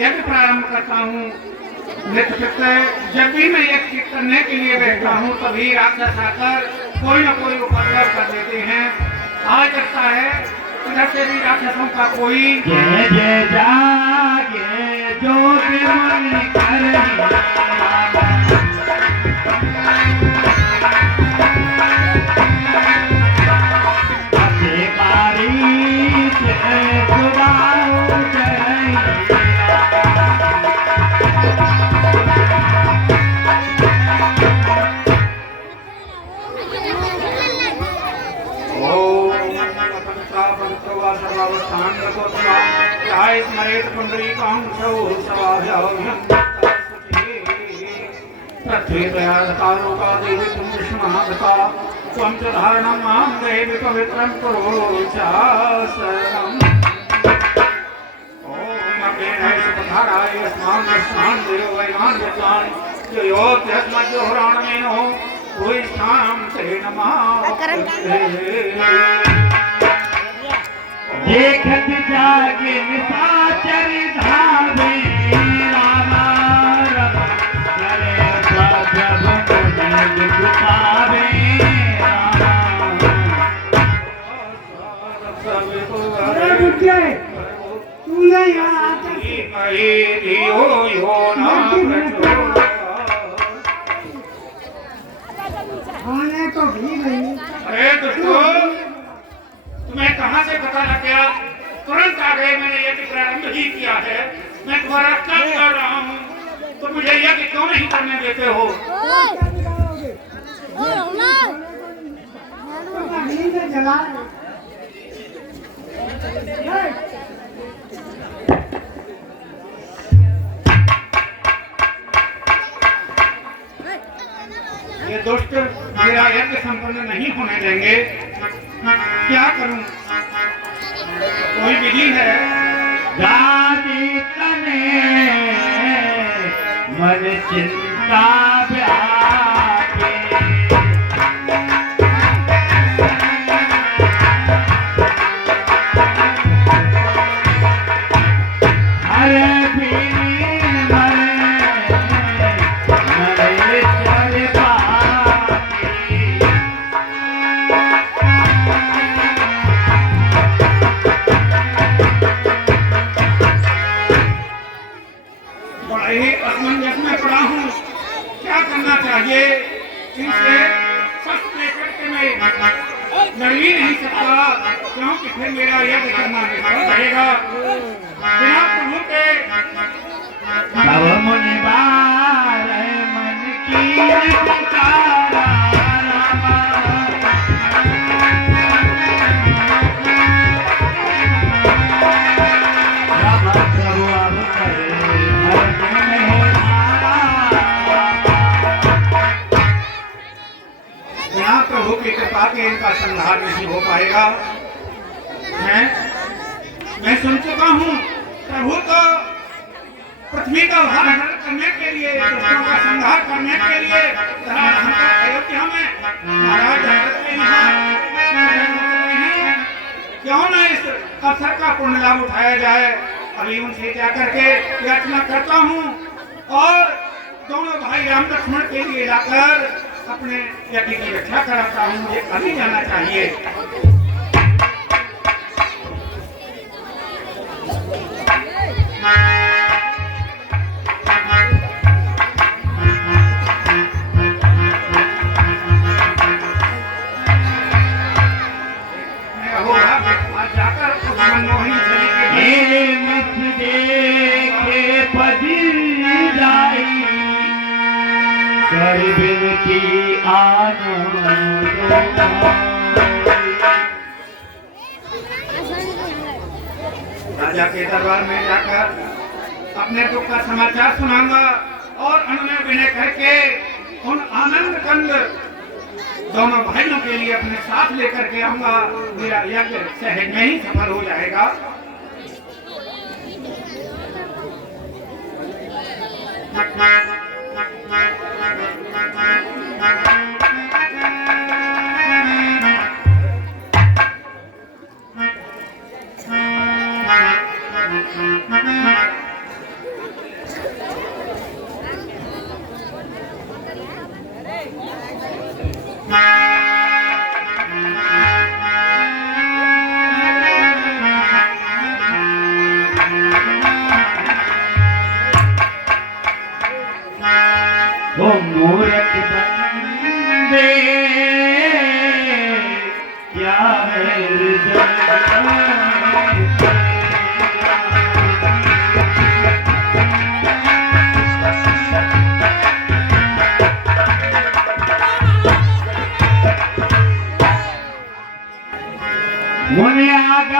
यज्ञ प्रारंभ करता हूँ। नृत्य जब भी मैं यज्ञ करने के लिए बैठता हूँ तभी राक्षस आकर कोई न कोई उपद्रव कर देते हैं। आज लगता है इधर से भी राक्षसों का कोई जय जय जागे जो मन कर देखत जागे निशाचर धावे रामा रमा चले जब गुपावे तो भी नहीं। अरे दोस्तों तुम्हें कहाँ से पता लग गया? तुरंत आ गए। मैंने यज्ञ प्रारंभ ही किया है। मैं तुम्हारा क्या कर रहा हूँ तो मुझे यज्ञ क्यों नहीं करने देते हो? ये दुष्ट मेरा यज्ञ संपन्न नहीं होने देंगे। क्या करूं? कोई विधि है? जाति तने मन चिंता व्यापे अरे लड़ ही नहीं सकता क्योंकि फिर मेरा यज्ञ करना पड़ेगा। बिना प्रभु के तब मुनि बार मन की पुकारा रामा रामा प्रभु अब करे प्रभु की कृपा के इनका संहार नहीं हो पाएगा। मैं सुन चुका हूँ प्रभु तो पृथ्वी का उद्धार करने के लिए, दुष्टों का संहार करने के लिए अयोध्या में महाराज दशरथ के यहाँ क्यों न इस अवसर का पुण्य लाभ उठाया जाए। अभी उनसे जा करके याचना करता हूँ और दोनों भाई राम लक्ष्मण के लिए लाकर अपने यज्ञ की रक्षा कराता हूँ। मुझे अभी जाना चाहिए। राजा के दरबार में जाकर अपने दुख का समाचार सुनाऊंगा और अनुनय विनय करके उन आनंद कंद दोनों भाइयों के लिए अपने साथ लेकर के आऊंगा। मेरा यज्ञ सहज में ही सफल हो जाएगा।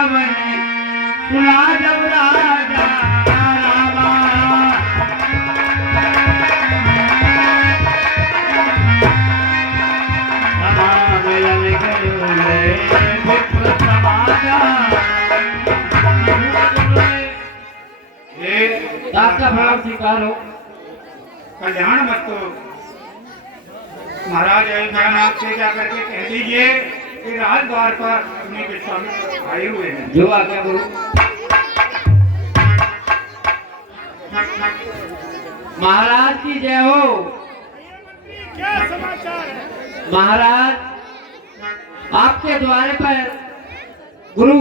आगमन सुना जब राजा रामा मिलन गए विप्र समाचार आपका भाव स्वीकार हो। कल्याण मत तो महाराज अयोध्यानाथ से जाकर के कह दीजिए कि राजद्वार पर अपने विश्वामित्र आए हुए हैं। जो आज्ञा गुरु। महाराज की जय हो। क्या समाचार है? महाराज आपके द्वारे पर गुरु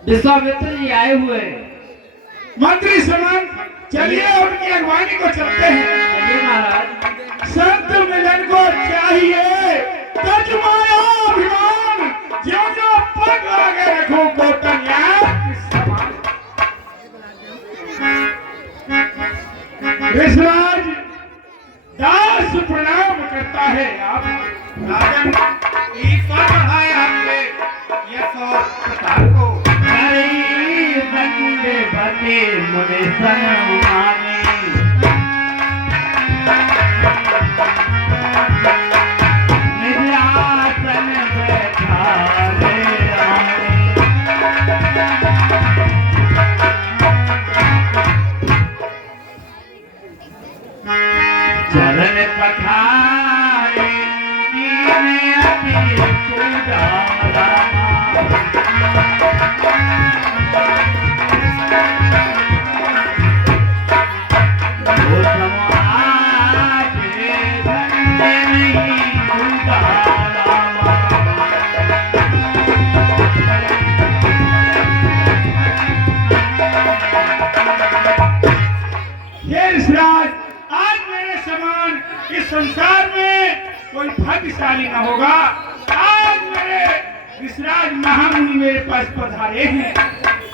विश्वामित्र जी आए हुए हैं। मंत्री समान चलिए उनकी अगवानी को चलते हैं। चलिए महाराज। संत मिलन को चाहिए तजमाया अभिमान जो जो पग आगे रखो कोटनिया ऋषराज दास प्रणाम करता है। आप राजन ईश्वर बढ़ाए आपके यश और प्रताप को। हरि बंदे बते मुने सनमाने निरासन बैठा रे चरण पठारे कीने अति पूजा इस संसार में कोई भाग्यशाली न होगा। आज मेरे विश्राज महामुनि मेरे पास पधारे हैं।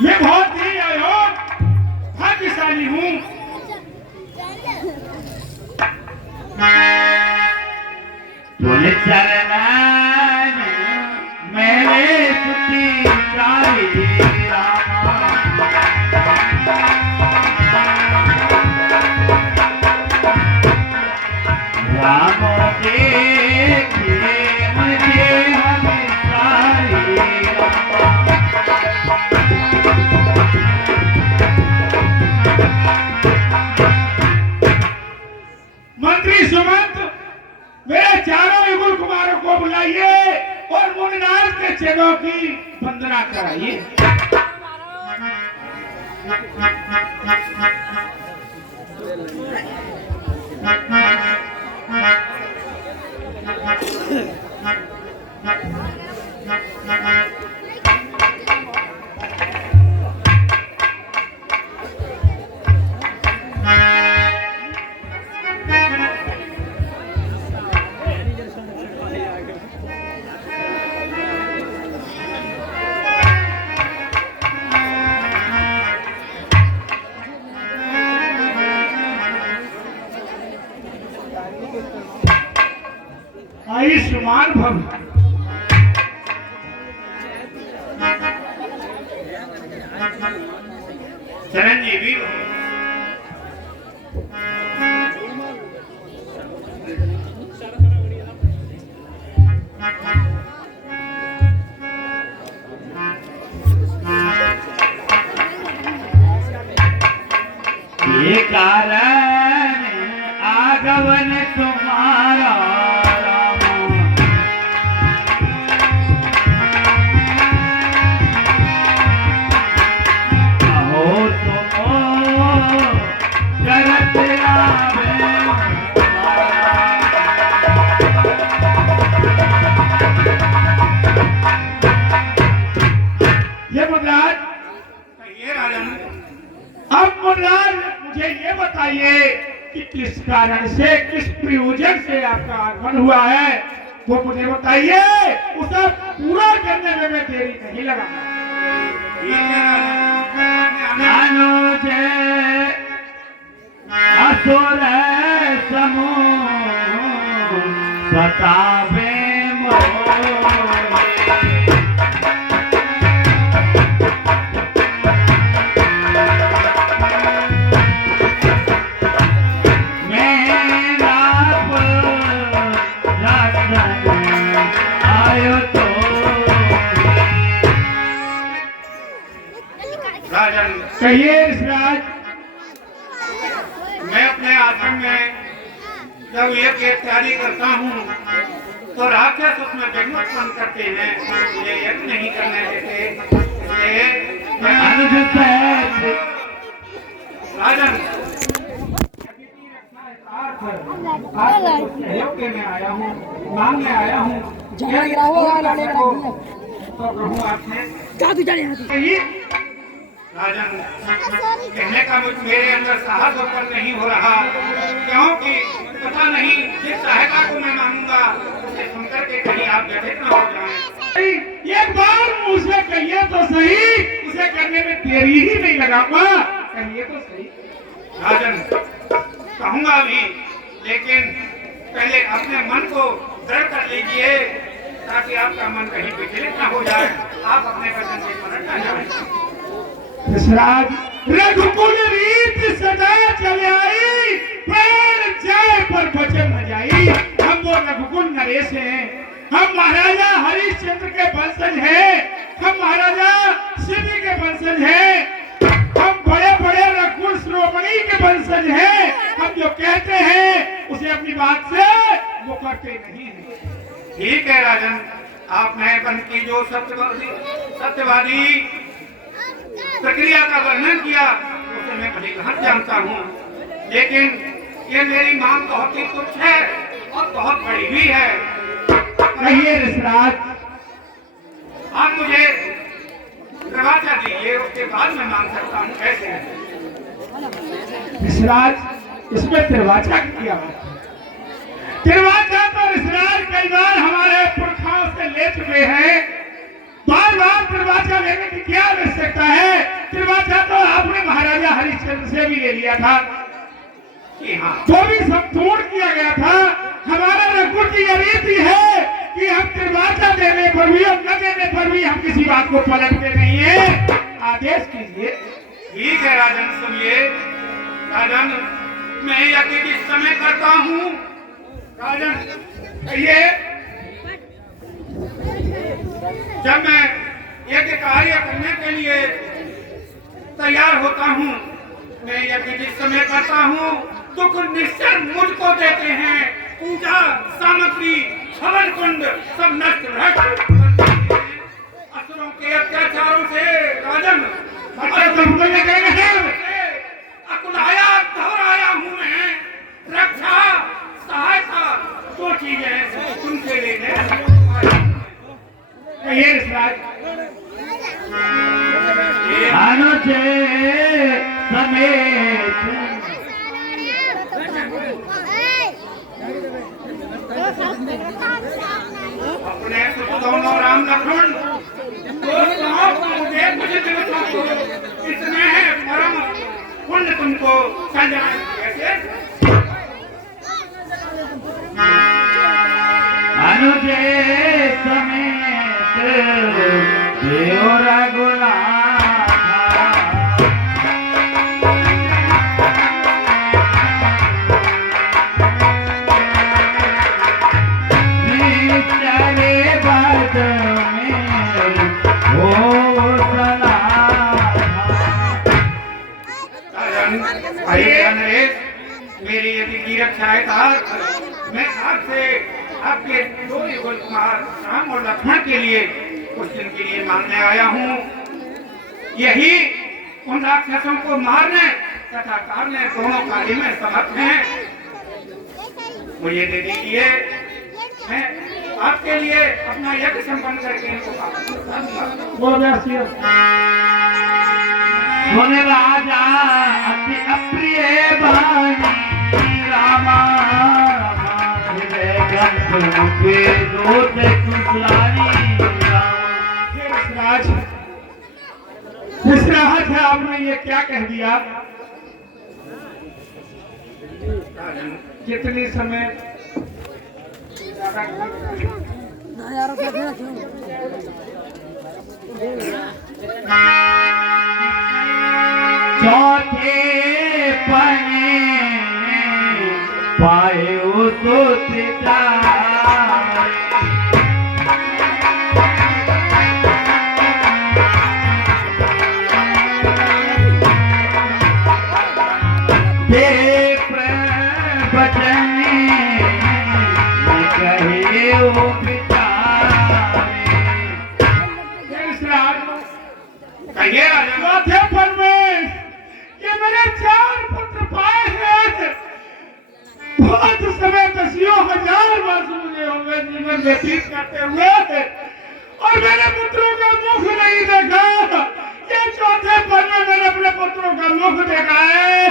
मैं बहुत ही अयोग भाग्यशाली हूँ। तुझ चरण मेरे सुखी चारी राम देखिए मुझे हम सारी मंत्री सुमंत मेरे चारों युगल कुमारों को बुलाइए और मुनिनाथ के चरणों की वंदना कराइए। आयुष्मान भव। चिरंजीवी हो। ये कारण आगमन तुम्हारा मुझे ये बताइए कि किस कारण से किस प्रयोजन से आपका आगमन हुआ है, वो मुझे बताइए। उसे पूरा करने में मैं देरी नहीं लगाऊंगा। अनुज असुर समूह सतावे मोरे जब एक इत्यादि करता हूँ तो राक्षस उसमें जगमगन करते हैं, ये यज्ञ नहीं करने देते। इसलिए मैं अनुज सहज राजन सहयोग के मैं आया हूँ, मांगने आया हूँ। तो प्रभु आपने राजन कहने का मेरे अंदर साहस होकर नहीं हो रहा, क्योंकि पता नहीं जिस सहायता को मैं मांगूंगा उसे सुनकर के कहीं आप व्यथित न हो जाएं। एक बार मुंह से कहिए तो सही, उसे करने में देरी ही नहीं लगाऊंगा, कहिए तो सही। राजन कहूंगा भी, लेकिन पहले अपने मन को दृढ़ कर लीजिए ताकि आपका मन कहीं विचलित न हो जाए, आप अपने वचन से पलट न जाए। दशराज रघुकुल रीत सदा चले आई, पैर जाए पर वचन न जाई। हम वो रघुकुल नरेश हैं, हम महाराजा हरिश्चंद्र के वंशज हैं, हम महाराजा शिव के वंशज हैं, हम बड़े बड़े रघुकुल श्रोमणी के वंशज हैं। हम जो कहते हैं उसे अपनी बात से वो करते नहीं हैं। ठीक है राजन, आपने वन की जो सत्यवादी प्रक्रिया का वर्णन किया उसे मैं भली भांति जानता हूँ, लेकिन ये मेरी मांग बहुत ही तुच्छ है और बहुत बड़ी भी है। कहिए दशराज। आप मुझे दरवाजा दीजिए, उसके बाद मैं मांग सकता हूँ। कैसे दशराज इसमें दरवाजा किया दरवाजा तो दशराज कई बार हमारे पुरखाओं से ले चुके हैं, बार बार दरवाजा लेने की क्या आवश्यकता है। दरवाजा तो आपने महाराजा हरिश्चंद्र से भी ले लिया था, हाँ, वो भी सब तोड़ किया गया था। हमारा रघुकुल की ये रीति है कि हम दरवाजा देने पर भी और न देने पर भी हम किसी बात को पलटते नहीं है। आदेश कीजिए। ठीक है राजन, सुनिए। राजन मैं यज्ञ किस समय करता हूँ? राजन कहिए। जब मैं यज्ञ कार्य करने के लिए तैयार होता हूँ, मैं यज्ञ जिस समय करता हूँ दुख निश्चय मुझको देते हैं। पूजा सामग्री हवन कुंड सब नष्ट असुरों के अत्याचारों से राजन अकुलाया दोहराया हूँ मैं। रक्षा सहायता दो चीजें तुमसे लेने अनुज समेत अपने दोनों राम लक्ष्मण मुझे मुझे इसमें है परम पुण्य तुमको संजय कैसे अनुज समेत देव रघुनाथ मेरी यदि की रक्षा है मैं आपसे आपके दो युगल कुमार राम और लक्ष्मण के लिए कुछ दिन के लिए मांगने आया हूँ। यही उन राक्षसों को मारने तथा काटने दोनों कार्य में समर्थ हैं। मुझे दे दीजिए, मैं आपके लिए अपना यज्ञ संपन्न करके इनको सुन राजा अति अप्रिय बानी रामा हृदय ग्रंथ के दोष कुशलानी। दशराज है, आपने ये क्या कह दिया? जितनी समय चौथे पने पाए तो पिता बचन कहे वो बेचारे। कहिए राजा। चौथे पल में ये मैंने 4 पुत्र पाए हैं। बहुत समय 10,000 वर्ष मुझे हो गए जीवन व्यतीत करते हुए, और मैंने पुत्रों का मुख नहीं देखा। ये चौथे पल में मैंने अपने पुत्रों का मुख देखा है।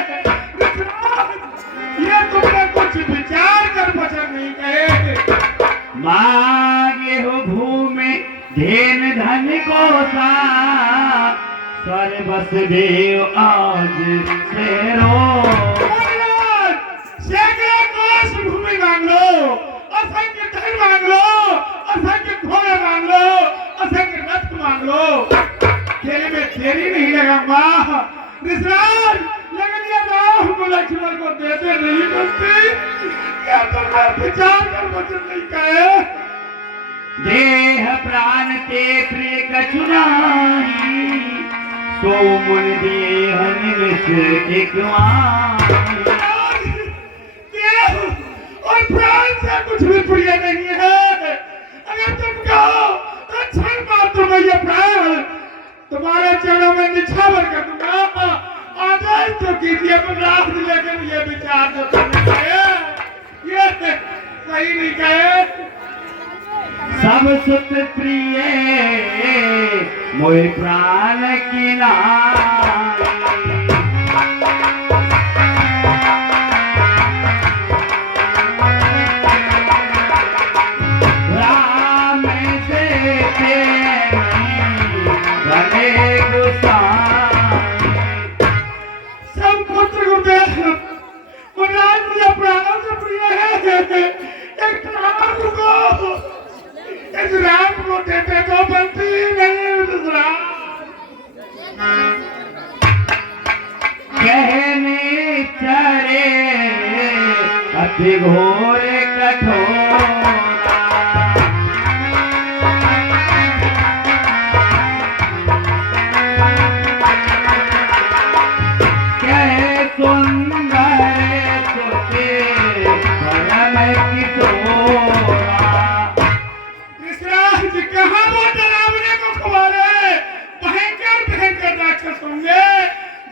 ये तुमने कुछ विचार कर वचन नहीं कहे। मांगे हो भूमि धेन धन को सा, स्वर बस देव आज शेरो। सैकड़ों कोस भूमि मांग लो, असंख्य धन मांग लो, असंख्य घोड़े मांग लो, असंख्य रथ मांग लो, तेरे में देरी नहीं लगाऊंगा। ऋषराज, लेकिन ये राम को लक्ष्मण को देते नहीं बनती। क्या तुमने विचार कर वचन नहीं कहे? देह प्राण ते प्रिय कछुनाई, सो मुन देह निमिष एक देह और प्राण से कुछ भी प्रिय नहीं है। अगर तुम कहो तो क्षण मात्र में ये प्राण तुम्हारे चरणों में निछावर कर दूंगा। आदेश तो कीजिए, रात लेकर ये विचार जो तुमने कहे, ये सही नहीं कहे। सब सुत प्रिय मोहि प्राण की नाई, राम से भले गुसाई। सब पुत्र को देख राज मुझे प्राणों से प्रिय है। एक राम को, इस राम को देते तो बनती नहीं। इस राम कहने चरे अति घोर कठोरा, कहे सुंदर सोचे भरम किशोरा। ऋषराज, कहाँ वो डरावने को खुआरे भयंकर भयंकर राक्षस होंगे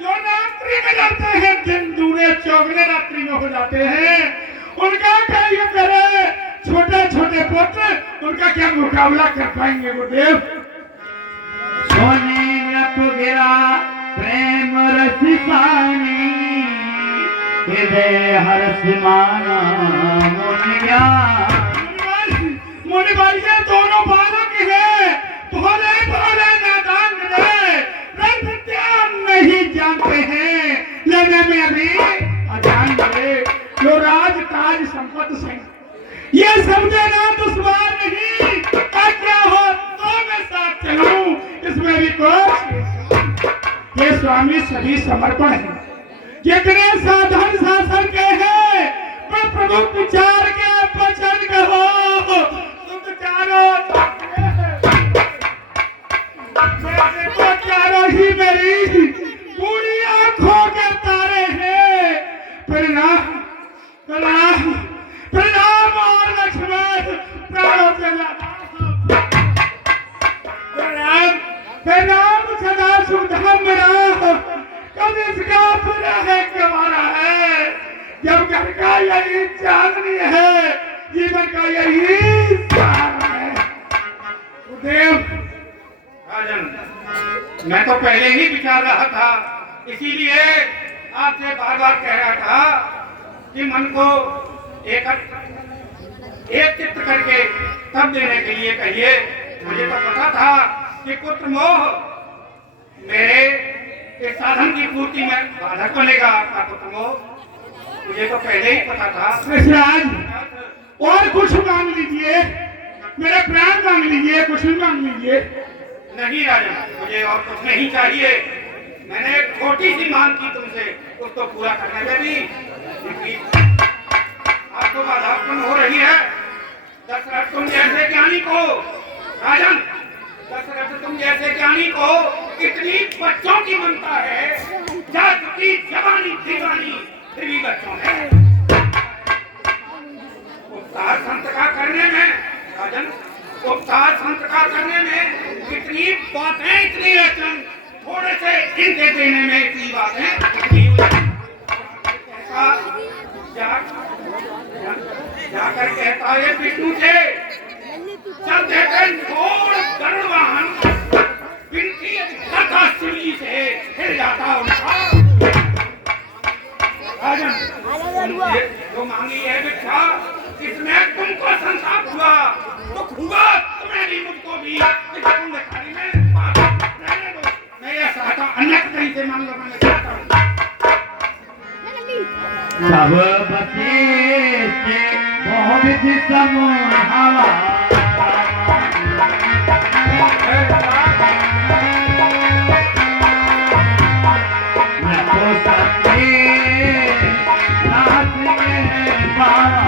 जो रात्रि में लड़ते हैं, दिन दूने चौगने रात्रि में हो जाते हैं। उनका क्या ये करे? छोटे छोटे पुत्र उनका क्या मुकाबला कर पाएंगे गुरुदेव? सोने रप गिरा प्रेम रसिकानी, हृदय हर्ष माना मुनिया। मुनि भाई, ये दोनों बालक हैं, भोले भोले नादान हैं, रथ विद्या नहीं जानते हैं, लेने में अभी अजान है। जो राज ताज संपत्ति से ये समझे ना दुश्वार नहीं। क्या हो तो मैं साथ चलूं, इसमें भी कुछ। ये स्वामी सभी समर्पण है, जितने साधन शासन के हैं, पर प्रभु विचार के वचन कहो। तुम चारों ही मेरी पूरी आंखों के तारे हैं। प्रणाम प्रणाम प्रणाम और लक्ष्मण, प्राणों से प्रणाम प्रणाम। सदा सुधाम राम, कब इसका पूरा है कमाना है। जब घर का यही चांदनी है, जीवन का यही सार है। देव राजन, मैं तो पहले ही विचार रहा था, इसीलिए आपसे बार बार कह रहा था कि मन को एक चित्त करके तब देने के लिए कहिए। मुझे तो पता था कि पुत्र मोह मेरे इस साधन की पूर्ति में बाधक बनेगा। आपका पुत्र मोह मुझे तो पहले ही पता था। ऋषराज, और कुछ मांग लीजिए, मेरे प्राण मांग लीजिए, कुछ भी मांग लीजिए। नहीं राजन, मुझे और कुछ नहीं चाहिए। मैंने एक छोटी सी मांग की तुमसे, उसको पूरा करने में भी आपको बाधा उत्पन्न हो रही है। दशरथ तुम जैसे ज्ञानी को, राजन दशरथ तुम जैसे ज्ञानी को इतनी बच्चों की ममता है, जात की जवानी दीवानी फिर भी बच्चों है। सत्कार करने में इतनी बातें, इतनी अड़चन, थोड़े से इनके देने में इतनी बातें। जाकर कहता है विष्णु से, चल देते घोड़ गरुड़ वाहन, विनती करता शिव जी से, फिर जाता उनका राजन। जो मांगी है भिक्षा, इसमें तुमको संसार हुआ, दुख हुआ तुम्हें भी, मुझको भी। इस कुंडकारी में रहने दो, मैं यह चाहता अन्य कहीं से मांग लो, मैं चाहता हूँ। सब बसे बहुत समूह हवा, मैं तो समझे रात में बाबा।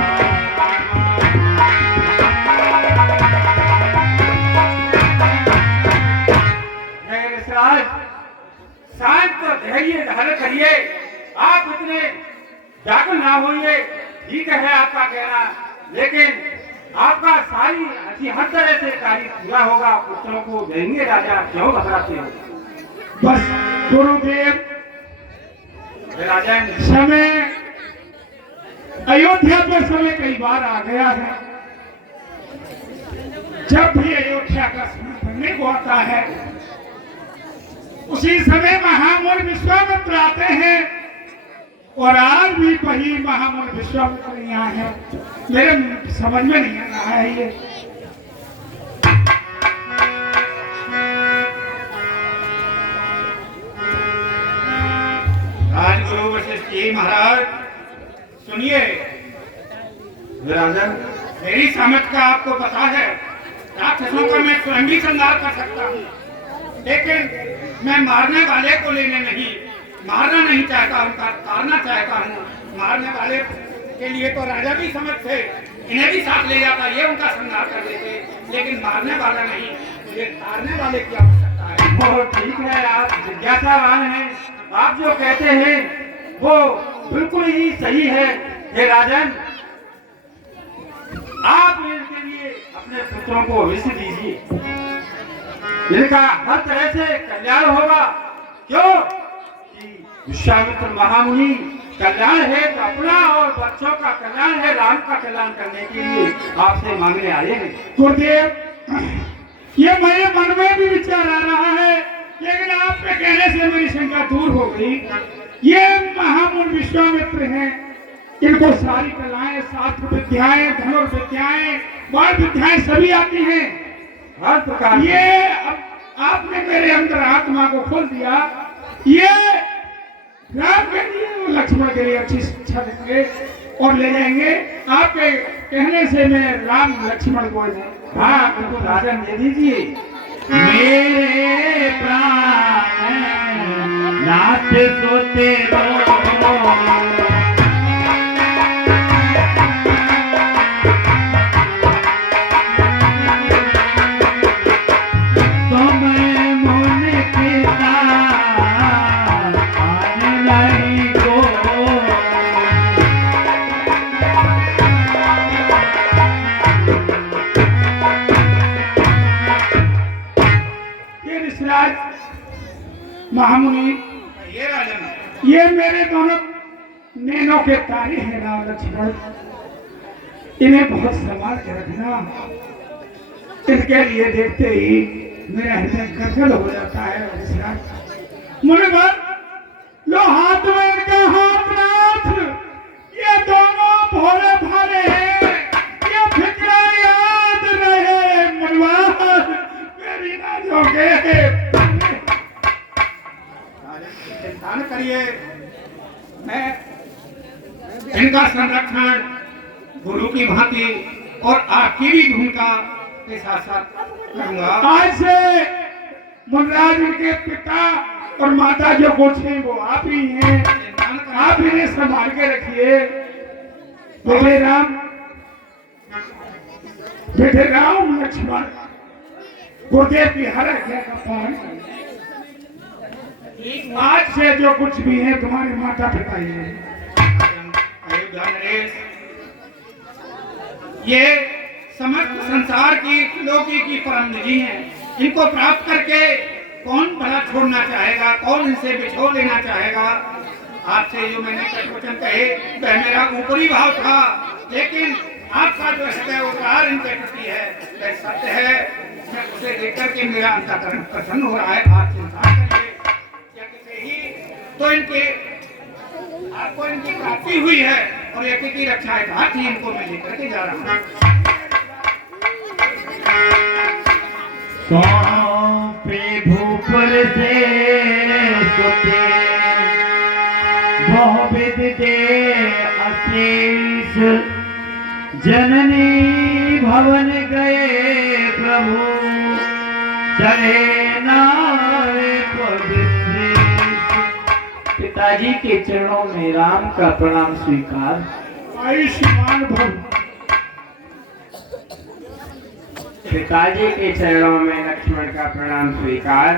शांत धैर्य धारण करिए, आप इतने जागरूक ना होइए। ठीक है आपका कहना, लेकिन आपका सारी हर तरह से कार्य पूरा होगा, पुत्रों को देंगे राजा, क्यों घबराते हो? बस गुरुदेव, राजा समय अयोध्या पर समय कई बार आ गया है। जब भी अयोध्या का समय बनने को आता है, उसी समय महामूल विश्वामित्र आते हैं, और आज भी वही महामूल विश्वामित्र यहाँ है। मेरे समझ में नहीं आ रहा है ये। राजगुरु वशिष्ठ जी महाराज सुनिए, राजन मेरी समझ का आपको पता है, राक्षसों का मैं स्वयं भी संहार कर सकता हूँ, लेकिन मैं मारने वाले को लेने नहीं, मारना नहीं चाहता, उनका तारना चाहता हूँ। मारने वाले के लिए तो राजा भी समझ थे, इन्हें भी साथ ले जाता, ये उनका संहार कर देते, लेकिन मारने वाला नहीं, ये तारने वाले की आवश्यकता है। वो ठीक है, आप जिज्ञासावान हैं, आप जो कहते हैं वो बिल्कुल ही सही है। हे राजन, आप इनके लिए अपने पुत्रों को विष दीजिए, इनका हर तरह से कल्याण होगा। क्यों कि विश्वामित्र महामुनि कल्याण है तो अपना और बच्चों का कल्याण है, राम का कल्याण करने के लिए आपसे मांगने आए हैं। गुरुदेव, ये मेरे मन में भी विचार आ रहा है, लेकिन आपके कहने से मेरी शंका दूर हो गई। ये महामूल विश्वामित्र हैं, इनको सारी कलाएं, शास्त्र विद्याएं, धनुर्विद्याएं, बाल विद्याएं सभी आती हैं। हर प्रकार ये आपने मेरे अंदर आत्मा को खोल दिया। ये राम के लिए और लक्ष्मण के लिए अच्छी शिक्षा देंगे और ले जाएंगे। आपके कहने से मैं राम लक्ष्मण को हाँ बिल्कुल राजन दे दीजिए। मेरे प्राण नाथ सोते रहो, महामुनि, ये राजन, ये मेरे दोनों नैनों के तारे हैं राम लक्ष्मण, इन्हें बहुत संभाल के रखना। इनके लिए देखते ही मेरा हृदय गदगद हो जाता है। मुनिवर, लो हाथ में इनका हाथ नाथ, ये दोनों भोले भाले हैं, ये फिक्रा याद रहे मुनिवर, मेरी ना जोगे। ध्यान करिए, मैं इनका संरक्षण गुरु की भांति और आपकी भी भूमिका के साथ साथ करूंगा। आज से मुनराज उनके पिता और माता जो कुछ हैं वो आप ही हैं, आप इन्हें संभाल के रखिए। बेटे राम लक्ष्मण, गुरुदेव की हर आज्ञा का पालन करें। आज से जो कुछ भी है तुम्हारे माता पिता ही है। ये समस्त संसार की लोकी की परम निधि हैं। इनको प्राप्त करके कौन भला छोड़ना चाहेगा, कौन इनसे बिछोड़ लेना चाहेगा। आपसे जो मैंने कटवचन कहे वह मेरा ऊपरी भाव था, लेकिन आपका जो हृदय उदार इनके प्रति है वह सत्य है। मैं उसे देखकर के मेरा अंतःकरण प्रसन्न हो रहा है। आप चिंता करिए, यज्ञ ही तो इनके आपको इनकी प्राप्ति हुई है और यज्ञ की रक्षा है ही इनको मैं लेकर के जा रहा हूँ। सौंपे भूपर से सुते बहुविध दे आशीष, जननी भवन गए प्रभु चले नारे पवित्र। पिताजी के चरणों में राम का प्रणाम स्वीकार। आयुष्मान भव। पिताजी के चरणों में लक्ष्मण का प्रणाम स्वीकार।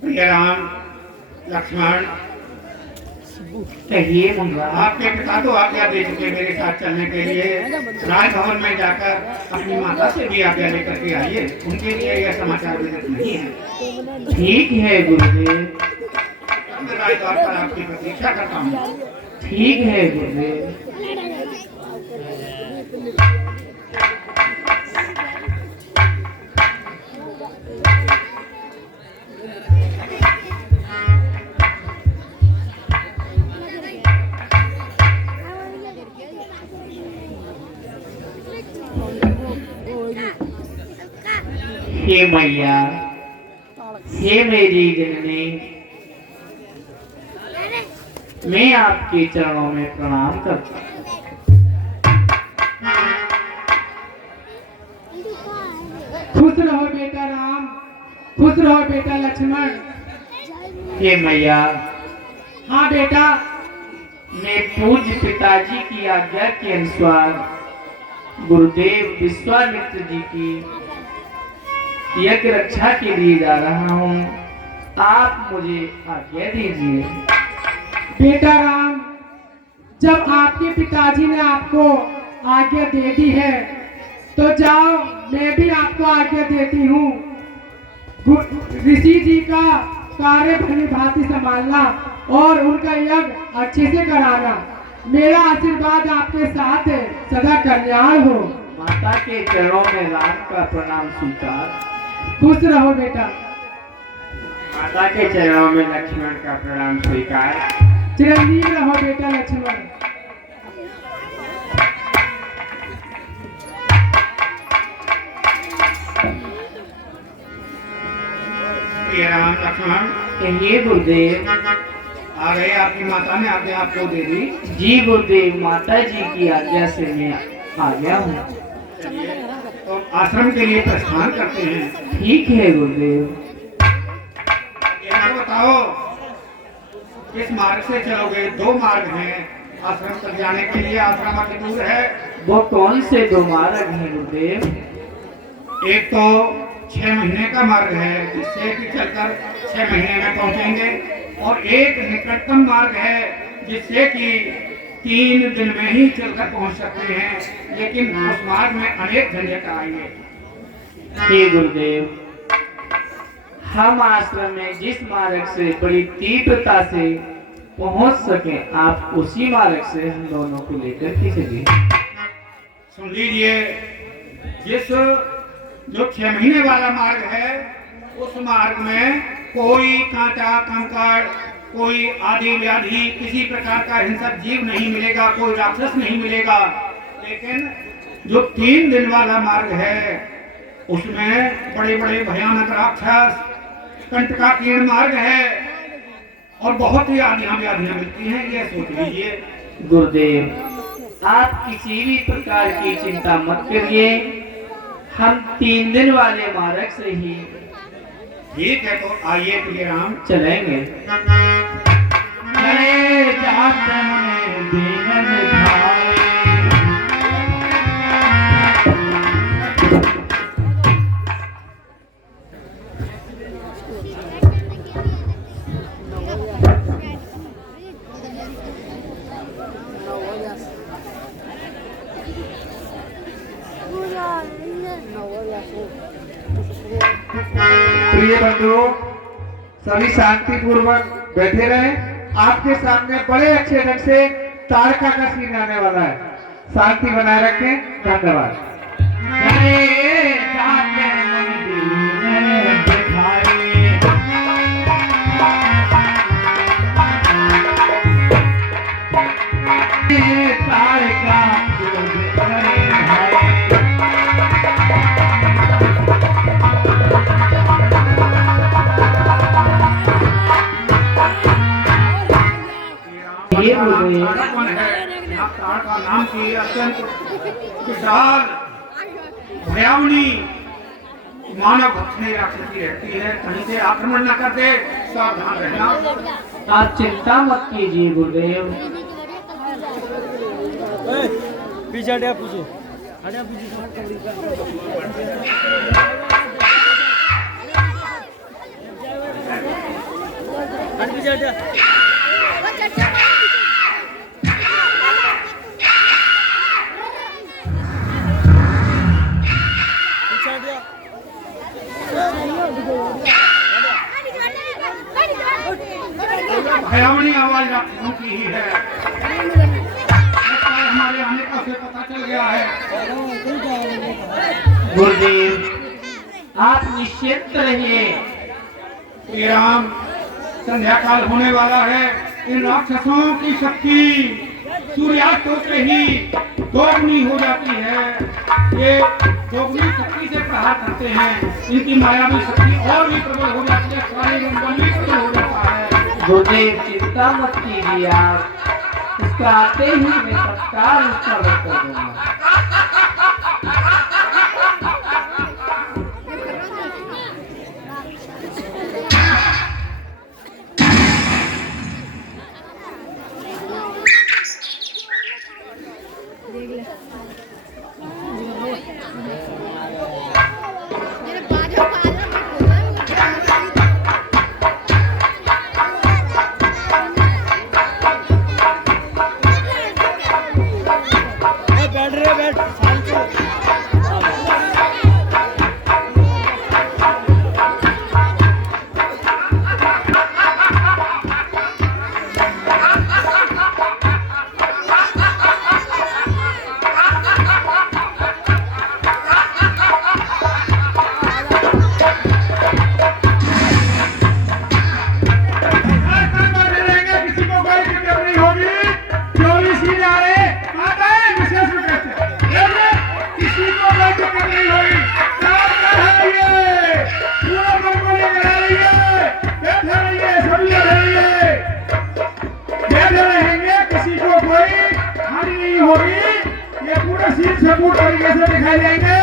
प्रिय राम लक्ष्मण, कहिए मुंगा। आपके पिता तो आज्ञा दे चुके मेरे साथ चलने के लिए। राजभवन में जाकर अपनी माता से भी आज्ञा लेकर के आइए, उनके लिए यह समाचार विदित नहीं है। ठीक है गुरुदेव। मैं राजद्वार पर आपकी प्रतीक्षा करता हूँ। ठीक है गुरुदेव। हे मैया, हे मेरी जननी, मैं आपके चरणों में प्रणाम करता हूँ। खुश रहो बेटा राम, खुश रहो बेटा लक्ष्मण। हे मैया। हाँ बेटा, मैं पूज्य पिताजी की आज्ञा के अनुसार गुरुदेव विश्वामित्र जी की यज्ञ रक्षा के लिए जा रहा हूँ। आप मुझे आज्ञा दीजिए। बेटा राम, जब आपके पिताजी ने आपको आज्ञा दे दी है तो जाओ, मैं भी आपको आज्ञा देती हूँ। ऋषि जी का कार्य भली भांति संभालना और उनका यज्ञ अच्छे से कराना। मेरा आशीर्वाद आपके साथ है, सदा कल्याण हो। माता के चरणों में राम का प्रणाम स्वीकार। खुश रहो बेटा। माता के चरणों में लक्ष्मण का प्रणाम स्वीकार। चिरंजीव रहो बेटा लक्ष्मण। प्रिय राम लक्ष्मण, कहिए गुरुदेव। आ गए, आपकी माता ने आज्ञा आपको दे दी। जी गुरुदेव, माता जी की आज्ञा से मैं आ गया हूँ। तो आश्रम के लिए प्रस्थान करते हैं। ठीक है गुरुदेव। ये बताओ किस मार्ग से चलोगे? दो मार्ग हैं आश्रम तक जाने के लिए। आश्रम कितनी दूर है? वो कौन से दो मार्ग हैं गुरुदेव? एक तो 6 महीने का मार्ग है जिससे कि चलकर 6 महीने में पहुंचेंगे, और एक निकटतम मार्ग है जिससे कि 3 दिन में ही चलकर पहुंच सकते हैं, लेकिन उस मार्ग में अनेक झंझट आएंगे। हे गुरुदेव, हम आश्रम में जिस मार्ग से बड़ी तीव्रता से पहुंच सके, आप उसी मार्ग से हम दोनों को लेकर के चलिए। सुन लीजिए, जिस जो 6 महीने वाला मार्ग है उस मार्ग में कोई कांटा कंकड़, कोई आदि व्याधि, किसी प्रकार का हिंसक जीव नहीं मिलेगा, कोई राक्षस नहीं मिलेगा। लेकिन जो 3 दिन वाला मार्ग है उसमें बड़े बड़े भयानक राक्षस, कंटकाकीर्ण मार्ग है और बहुत ही आदियां व्याधियां मिलती हैं, ये सोच लीजिए। गुरुदेव, आप किसी भी प्रकार की चिंता मत करिए, हम 3 दिन वाले मार्ग से ही ठीक है, तो आइए प्रिय राम चलेंगे। प्रिय बंधुओं, सभी शांति पूर्वक बैठे रहे। आपके सामने बड़े अच्छे ढंग से तारका का सीन आने वाला है। शांति बनाए रखें। धन्यवाद। ये कौन है? तार का नाम की अत्यंत विशाल भयावनी मानव भक्षणी राक्षसी रहती है। कहीं से आक्रमण न कर दे, सावधान रहना। आप चिंता मत कीजिए गुरुदेव। पीछे हटिया, पीछे हटिया, पीछे हटिया। भयावनी आवाज राक्षसों की ही है। हमारे आने का उसे पता चल गया है। गुरुदेव आप निश्चिंत रहिए। श्री राम, संध्या काल होने वाला है। इन राक्षसों की शक्ति सूर्यास्त होते ही दोगुनी हो जाती है। ये दोगुनी शक्ति से प्रहार करते हैं। इनकी मायावी शक्ति और भी प्रबल हो जाती है। सारे बल भी प्रबल हो जाता है। गुरुदेव चिंता मत कीजिए आप। इसका आते ही मैं तत्काल उसका वध कर दूंगा। तरीके से दिखाई देंगे।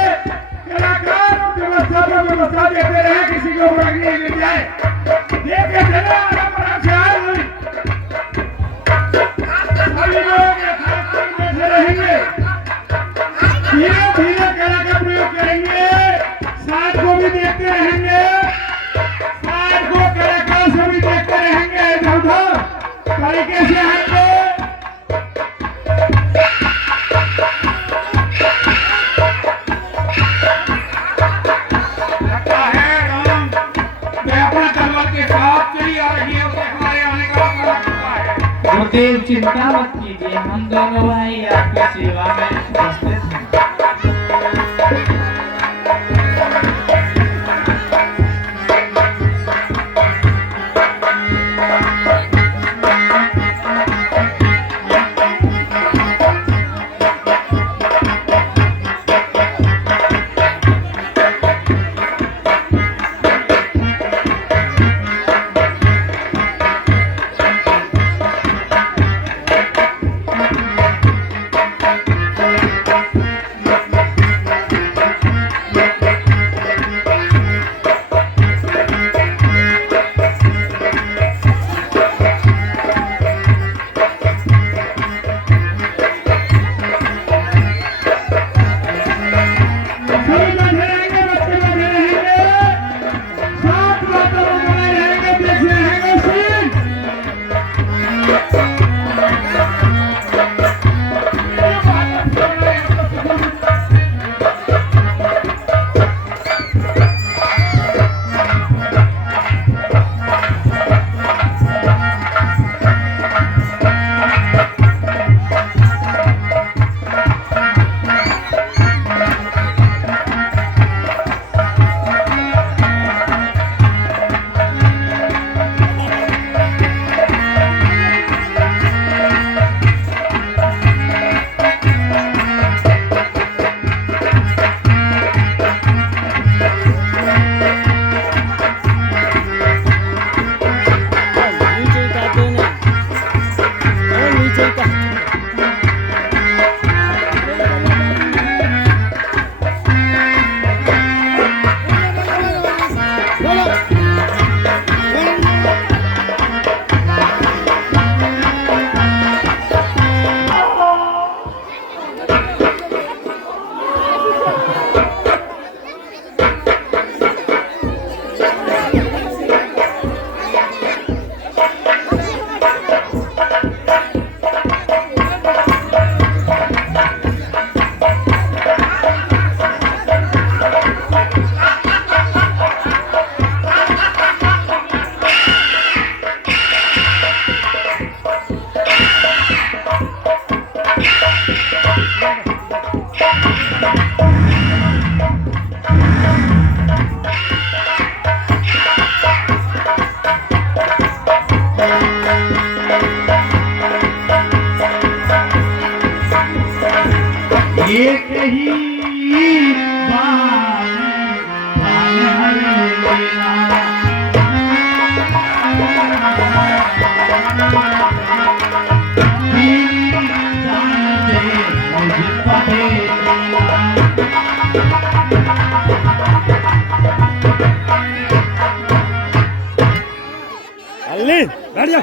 कलाकार और व्यवस्था देते रहे, किसी को नहीं मिल जाए। देखे चले आराम से आए। सभी लोग बैठे रहेंगे। धीरे धीरे कला का प्रयोग करेंगे। साथ को भी देखते रहेंगे। साथ को कलाकार से भी देखते रहेंगे। इधर तरीके से आएंगे। गुरुदेव चिंता मत कीजिए, हम दोनों भाई आपकी सेवा में उपस्थित हैं। एक ही अल्ली बैठ जा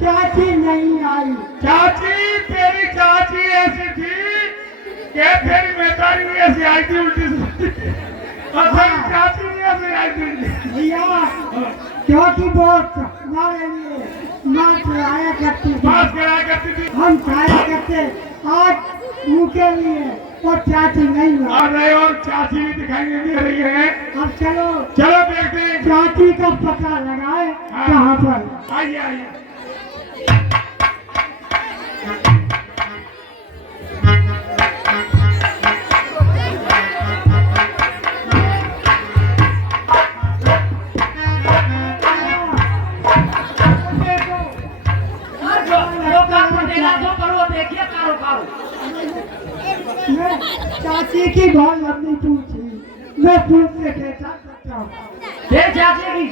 चाची नहीं आई। चाची तेरी चाची ऐसी थी कि फिर मेरी ऐसी आई थी उल्टी और फिर चाची ने ऐसी आई थी भैया क्योंकि बहुत हमारे लिए माँ कराया करती थी हम खाया करते आज उनके लिए और चाची नहीं आ रहे और चाची भी दिखाई नहीं दे रही है। अब चलो चलो देखते हैं चाची का पता लगाए कहाँ पर। आइए आइए चाची की बहुत लंबी पूछ थी मैं पूछ से कैसा सकता हूँ चाची की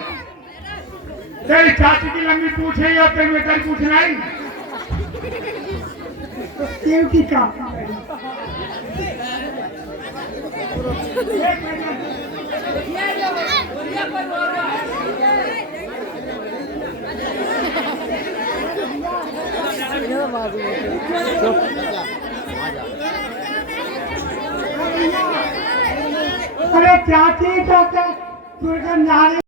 तेरी चाची की लंबी पूछ है और तेरी बेटा की पूछ नहीं देव की का अरे चाची तो नारी